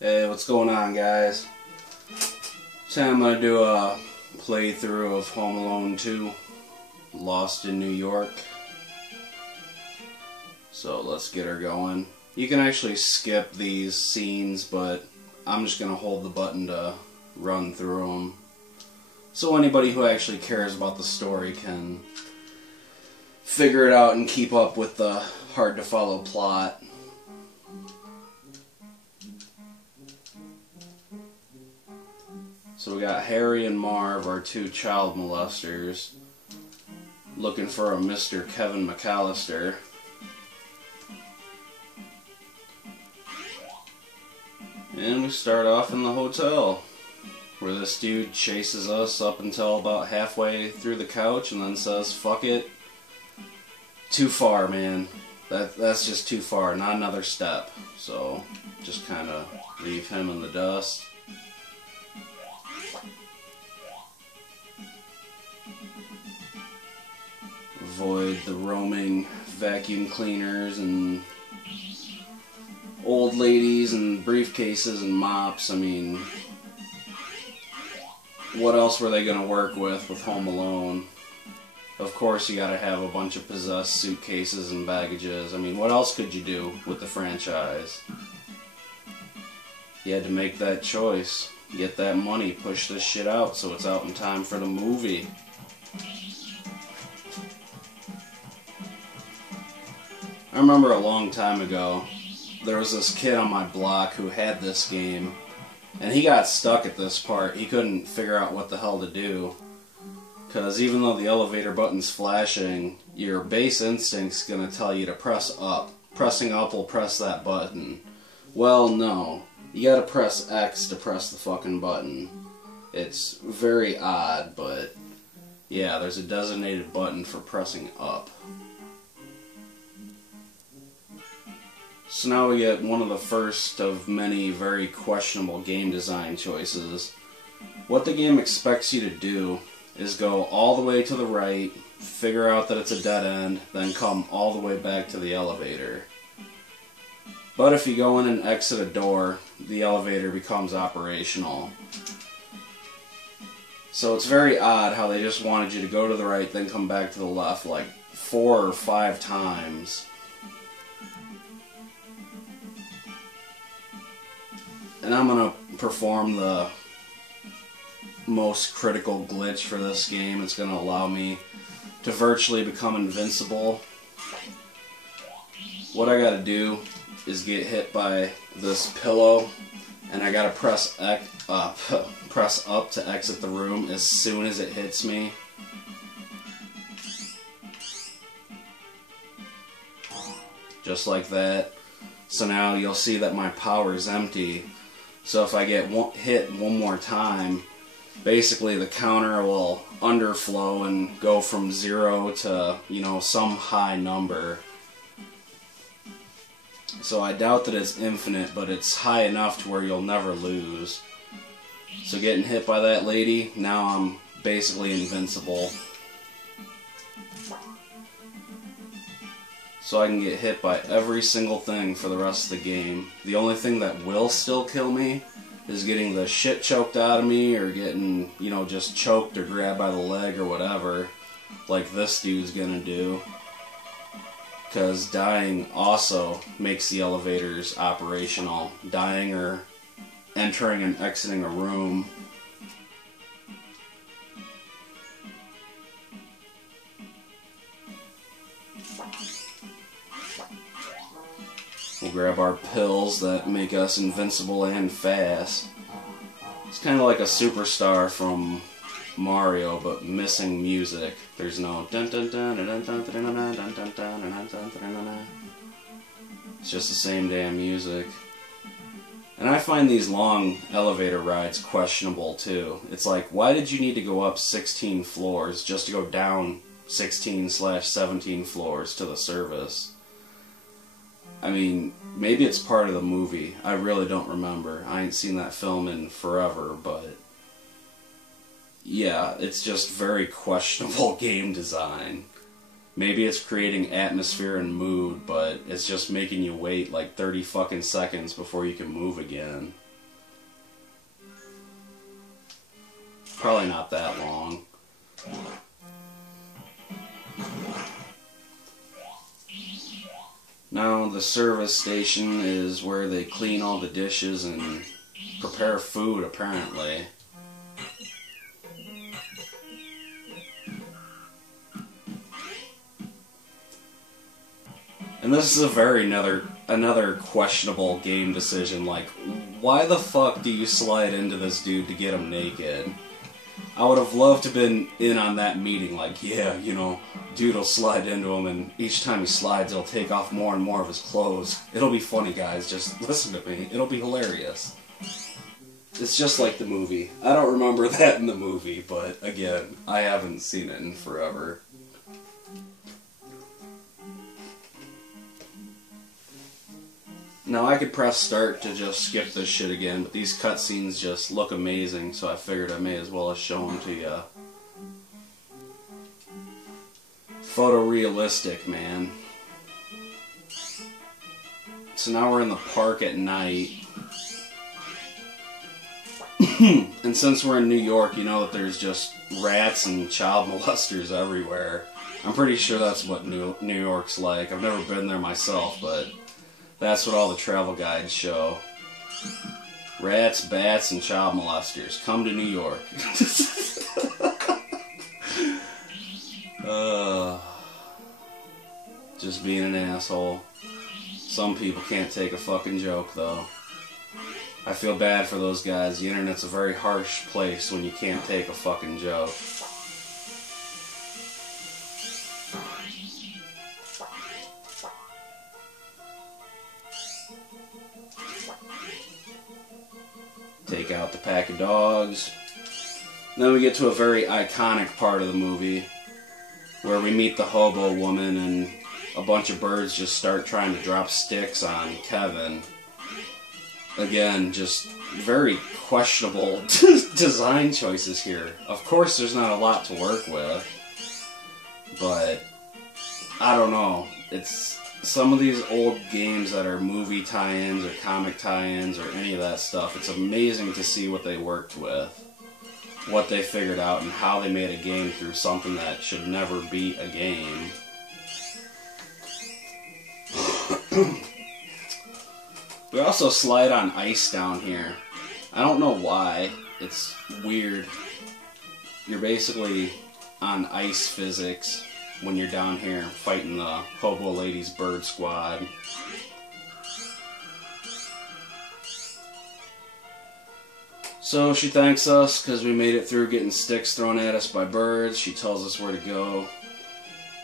Hey, what's going on, guys? Today I'm gonna do a playthrough of Home Alone 2, Lost in New York. So let's get her going. You can actually skip these scenes, but I'm just gonna hold the button to run through them. So anybody who actually cares about the story can figure it out and keep up with the hard to follow plot. So we got Harry and Marv, our two child molesters, looking for a Mr. Kevin McAllister. And we start off in the hotel, where this dude chases us up until about halfway through the couch and then says, "Fuck it. Too far, man. That's just too far. Not another step." So just kind of leave him in the dust. Avoid the roaming vacuum cleaners and old ladies and briefcases and mops. I mean, what else were they going to work with Home Alone? Of course you gotta have a bunch of possessed suitcases and baggages. I mean, what else could you do with the franchise? You had to make that choice. Get that money, push this shit out so it's out in time for the movie. I remember a long time ago, there was this kid on my block who had this game, and he got stuck at this part. He couldn't figure out what the hell to do, because even though the elevator button's flashing, your base instinct's going to tell you to press up. Pressing up will press that button. Well, no. You gotta press X to press the fucking button. It's very odd, but yeah, there's a designated button for pressing up. So now we get one of the first of many very questionable game design choices. What the game expects you to do is go all the way to the right, figure out that it's a dead end, then come all the way back to the elevator. But if you go in and exit a door, the elevator becomes operational. So it's very odd how they just wanted you to go to the right, then come back to the left like 4 or 5 times. And I'm going to perform the most critical glitch for this game. It's going to allow me to virtually become invincible. What I got to do is get hit by this pillow, and I got to press up to exit the room as soon as it hits me. Just like that. So now you'll see that my power is empty. So if I get hit one more time, basically the counter will underflow and go from 0 to, you know, some high number. So I doubt that it's infinite, but it's high enough to where you'll never lose. So getting hit by that lady, now I'm basically invincible. So I can get hit by every single thing for the rest of the game. The only thing that will still kill me is getting the shit choked out of me, or getting, you know, just choked or grabbed by the leg or whatever, like this dude's gonna do. Because dying also makes the elevators operational. Dying or entering and exiting a room. We'll grab our pills that make us invincible and fast. It's kind of like a superstar from Mario, but missing music. There's no dun dun dun dun dun dun dun dun dun dun dun dun dun. It's just the same damn music. And I find these long elevator rides questionable too. It's like, why did you need to go up 16 floors just to go down 16/17 floors to the service? I mean, maybe it's part of the movie. I really don't remember. I ain't seen that film in forever, but yeah, it's just very questionable game design. Maybe it's creating atmosphere and mood, but it's just making you wait like 30 fucking seconds before you can move again. Probably not that long. Now the service station is where they clean all the dishes and prepare food, apparently. And this is a very another questionable game decision. Like, why the fuck do you slide into this dude to get him naked? I would have loved to have been in on that meeting. Like, yeah, you know, dude will slide into him, and each time he slides, he'll take off more and more of his clothes. It'll be funny, guys. Just listen to me. It'll be hilarious. It's just like the movie. I don't remember that in the movie, but again, I haven't seen it in forever. Now I could press start to just skip this shit again, but these cutscenes just look amazing, so I figured I may as well have shown them to you. Photorealistic, man. So now we're in the park at night. And since we're in New York, you know that there's just rats and child molesters everywhere. I'm pretty sure that's what New York's like. I've never been there myself, but that's what all the travel guides show. Rats, bats, and child molesters. Come to New York. Just being an asshole. Some people can't take a fucking joke, though. I feel bad for those guys. The internet's a very harsh place when you can't take a fucking joke. Take out the pack of dogs. Then we get to a very iconic part of the movie where we meet the hobo woman and a bunch of birds just start trying to drop sticks on Kevin. Again, just very questionable design choices here. Of course, there's not a lot to work with, but I don't know. It's some of these old games that are movie tie-ins or comic tie-ins or any of that stuff. It's amazing to see what they worked with, what they figured out, and how they made a game through something that should never be a game. We also slide on ice down here. I don't know why. It's weird. You're basically on ice physics when you're down here fighting the Hobo Ladies Bird Squad. So she thanks us because we made it through getting sticks thrown at us by birds. She tells us where to go.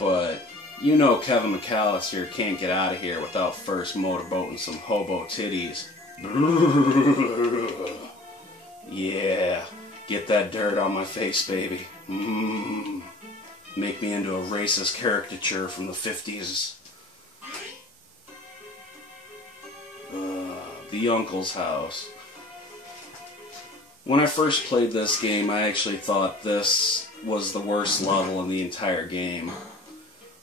But you know Kevin McAllister can't get out of here without first motorboating some hobo titties. Yeah, get that dirt on my face, baby. Make me into a racist caricature from the 50s. The uncle's house. When I first played this game, I actually thought this was the worst level in the entire game.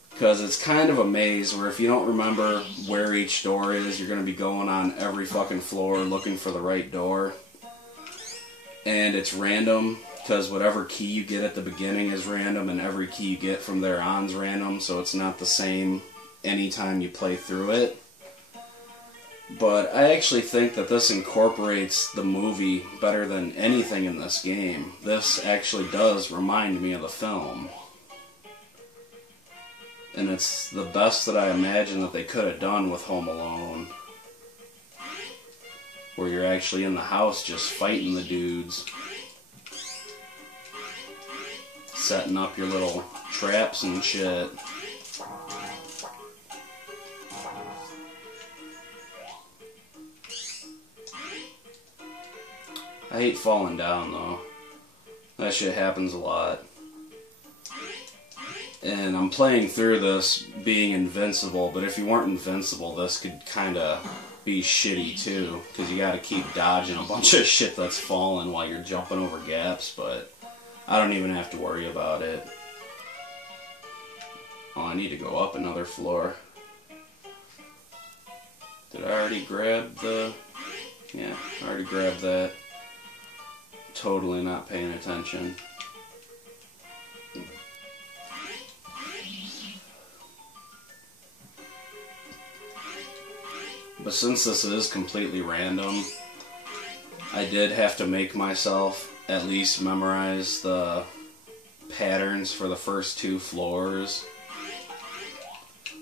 Because it's kind of a maze where if you don't remember where each door is, you're going to be going on every fucking floor looking for the right door. And it's random, because whatever key you get at the beginning is random, and every key you get from there on is random, so it's not the same anytime you play through it. But I actually think that this incorporates the movie better than anything in this game. This actually does remind me of the film. And it's the best that I imagine that they could have done with Home Alone. Where you're actually in the house just fighting the dudes. Setting up your little traps and shit. I hate falling down though. That shit happens a lot. And I'm playing through this being invincible, but if you weren't invincible, this could kind of be shitty too, because you gotta keep dodging a bunch of shit that's falling while you're jumping over gaps, but I don't even have to worry about it. Oh, I need to go up another floor. Did I already grab the... Yeah, I already grabbed that. totally not paying attention. But since this is completely random, I did have to make myself at least memorize the patterns for the first 2 floors.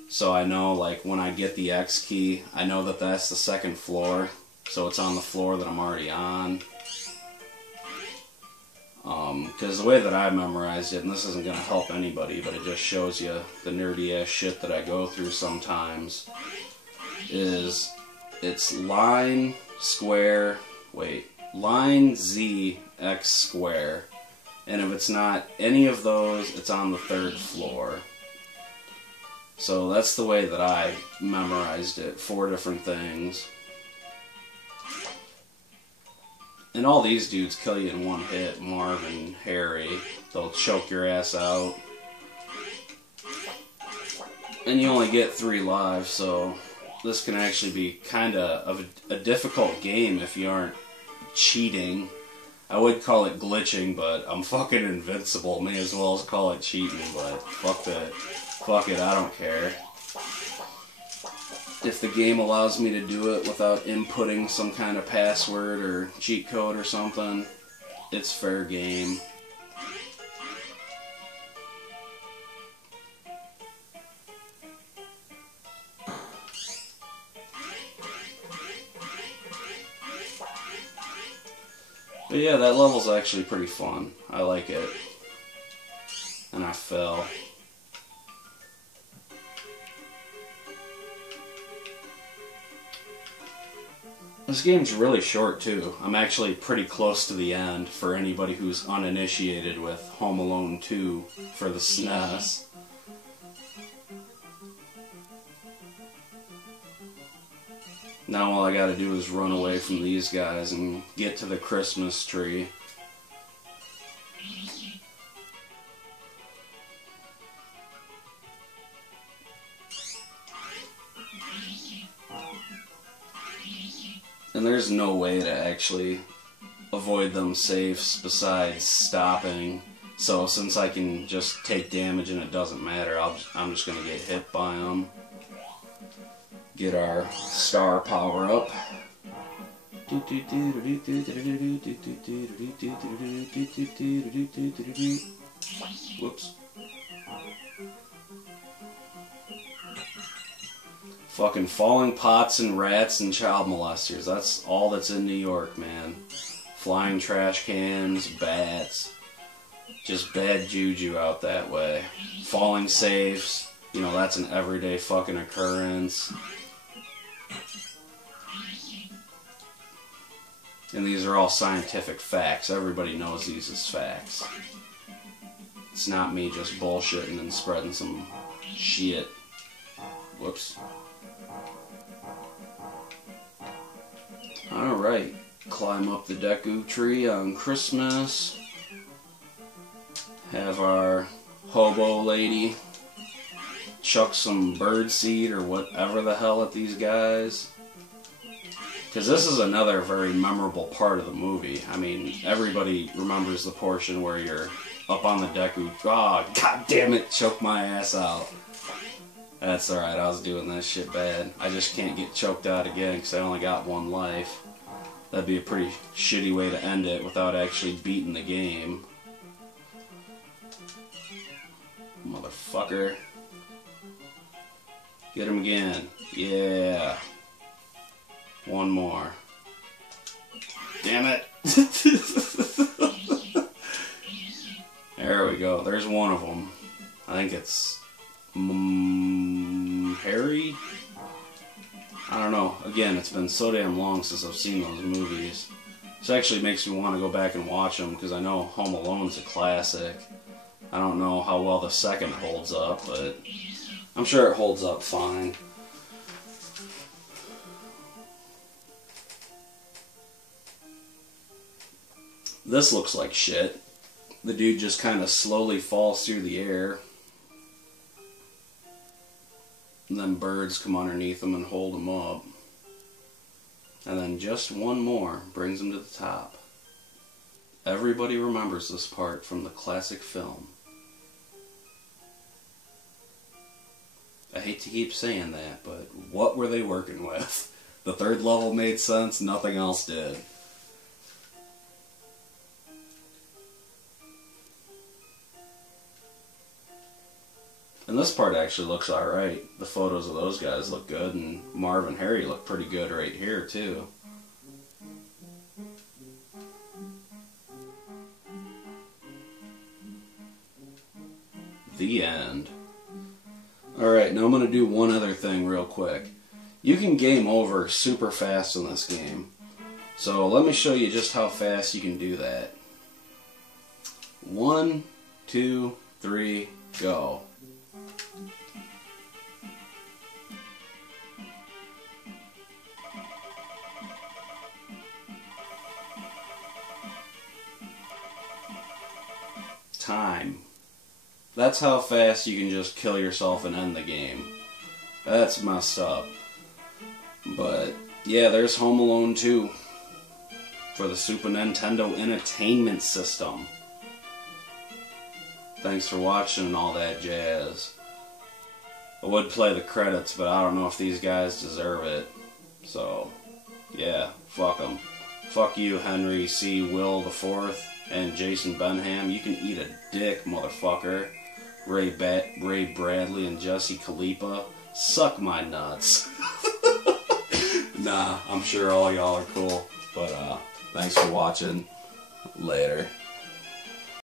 So I know, like, when I get the X key, I know that that's the 2nd floor. So it's on the floor that I'm already on. Because the way that I memorized it, and this isn't going to help anybody, but it just shows you the nerdy ass shit that I go through sometimes, is it's line, square, line, Z, X, square. And if it's not any of those, it's on the 3rd floor. So that's the way that I memorized it. 4 different things. And all these dudes kill you in one hit. Marv and Harry. They'll choke your ass out. And you only get 3 lives, so this can actually be kind of a difficult game if you aren't cheating. I would call it glitching, but I'm fucking invincible. May as well call it cheating, but fuck that. Fuck it, I don't care. If the game allows me to do it without inputting some kind of password or cheat code or something, it's fair game. But yeah, that level's actually pretty fun. I like it. And I fell. This game's really short too. I'm actually pretty close to the end for anybody who's uninitiated with Home Alone 2 for the SNES. Now all I gotta do is run away from these guys and get to the Christmas tree. And there's no way to actually avoid them safes besides stopping. So since I can just take damage and it doesn't matter, I'm just going to get hit by them. Get our star power up. Whoops. Fucking falling pots and rats and child molesters. That's all that's in New York, man. Flying trash cans, bats. Just bad juju out that way. Falling safes. You know, that's an everyday fucking occurrence. And these are all scientific facts. Everybody knows these as facts. It's not me just bullshitting and spreading some shit. Whoops. Alright, climb up the Deku tree on Christmas. Have our hobo lady chuck some bird seed or whatever the hell at these guys. Because this is another very memorable part of the movie. I mean, everybody remembers the portion where you're up on the Deku. Oh, god damn it, choke my ass out. That's alright, I was doing that shit bad. I just can't get choked out again because I only got 1 life. That'd be a pretty shitty way to end it without actually beating the game. Motherfucker. Get him again. Yeah. 1 more. Damn it. There we go. There's one of them. I think it's Harry? I don't know. Again, it's been so damn long since I've seen those movies. This actually makes me want to go back and watch them because I know Home Alone's a classic. I don't know how well the second holds up, but I'm sure it holds up fine. This looks like shit. The dude just kind of slowly falls through the air. And then birds come underneath him and hold him up. And then just 1 more brings him to the top. Everybody remembers this part from the classic film. I hate to keep saying that, but what were they working with? The third level made sense, nothing else did. And this part actually looks alright. The photos of those guys look good, and Marv and Harry look pretty good right here, too. The end. Alright, now I'm going to do one other thing real quick. You can game over super fast in this game. So let me show you just how fast you can do that. 1, 2, 3, go. Time. That's how fast you can just kill yourself and end the game. That's messed up. But yeah, there's Home Alone 2 for the Super Nintendo Entertainment System. Thanks for watching and all that jazz. I would play the credits, but I don't know if these guys deserve it. So, yeah, fuck them. Fuck you, Henry C. Will IV and Jason Benham. You can eat a dick, motherfucker. Ray Bradley and Jesse Kalipa. Suck my nuts. Nah, I'm sure all y'all are cool. But, thanks for watching. Later.